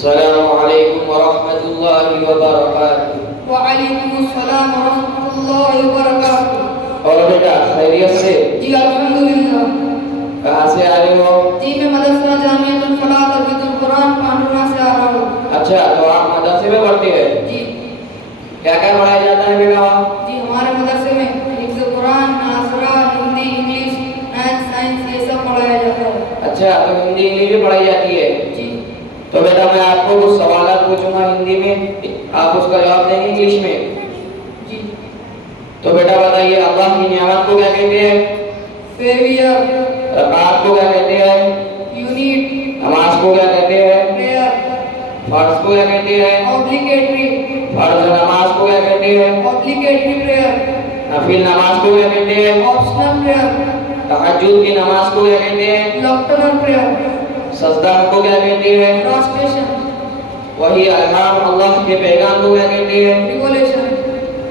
अस्सलामुअलैकुम वरहमतुल्लाहि वबरकातुहू। वालेकुम अस्सलाम वरहमतुल्लाहि वबरकातुहू। और बेटा खैरियत से? जी अल्हम्दुलिल्लाह। कहाँ से आ रहे हो? जी मैं मदरसा जामिअतुल फलाह तहफीजुल कुरान पांडुरा से आ रहा हूँ। अच्छा, तो आप मदरसे में पढ़ते हैं? जी। क्या क्या पढ़ाया जाता है बेटा वहाँ? जी हमारे मदरसे में हिफ्ज़ कुरान, नाज़रा, हिंदी, इंग्लिश, मैथ, साइंस ये सब पढ़ाया जाता है। अच्छा, तो हिंदी इंग्लिश भी पढ़ाई जाती है? जी। तो बेटा मैं आपको कुछ सवाल पूछूंगा हिंदी में, आप उसका जवाब देंगे इंग्लिश में। जी। तो बेटा बताइए, अल्लाह की नियामत को क्या कहते हैं? फेवियर। रकात को क्या कहते हैं? यूनिट। नमाज को क्या कहते हैं? प्रेयर। फर्ज को क्या कहते हैं? ऑब्लिगेटरी। फर्ज नमाज को क्या कहते हैं? Obligatory prayer. नफिल नमाज को क्या कहते हैं? Optional prayer. तहज्जुद की नमाज को क्या कहते हैं? Nocturnal prayer. सजदा को क्या कहते हैं? प्रोस्ट्रेशन। वही अल्लाह अल्लाह के पैगाम को क्या कहते हैं? रिवोल्यूशन।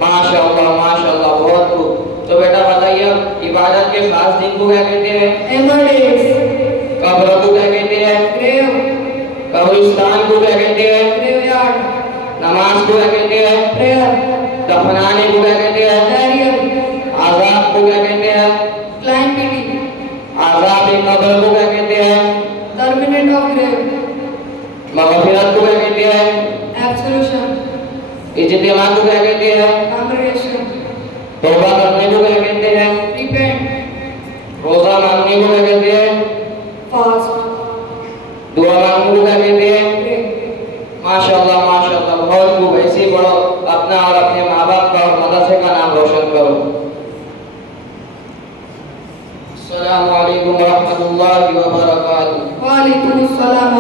माशाअल्लाह माशाअल्लाह, बहुत खूब। तो बेटा बताइए, इबादत के खास दिन को क्या कहते हैं? एमरडेज। कब्र को क्या कहते हैं? ग्रेव। कब्रिस्तान को क्या कहते हैं? ग्रेवयार्ड। नमाज को क्या कहते हैं? प्रेयर। दफनाने को क्या कहते हैं? बैरियल। आजाब को क्या कहते हैं? क्लाइंबिटी। आजाब कब्र को क्या कहते हैं? Terminate of grave. मगफिरत को क्या कहते हैं? एब्सोल्यूशन। इज्तिमा को क्या कहते हैं? कॉन्ग्रेगेशन। तौबा करने को क्या कहते हैं? रिपेंट। रोजा मांगने को क्या कहते हैं? फास्ट। दुआ मांगने को क्या कहते हैं? प्रे। माशाअल्लाह माशाअल्लाह, बहुत खूब। ऐसे ही पढ़ो, अपना और अपने माँ बाप का और मदरसे का नाम रोशन करो। अस्सलामु अलैकुम वरहमतुल्लाहि वबरकातुहू। वालेकुम अस्सलाम।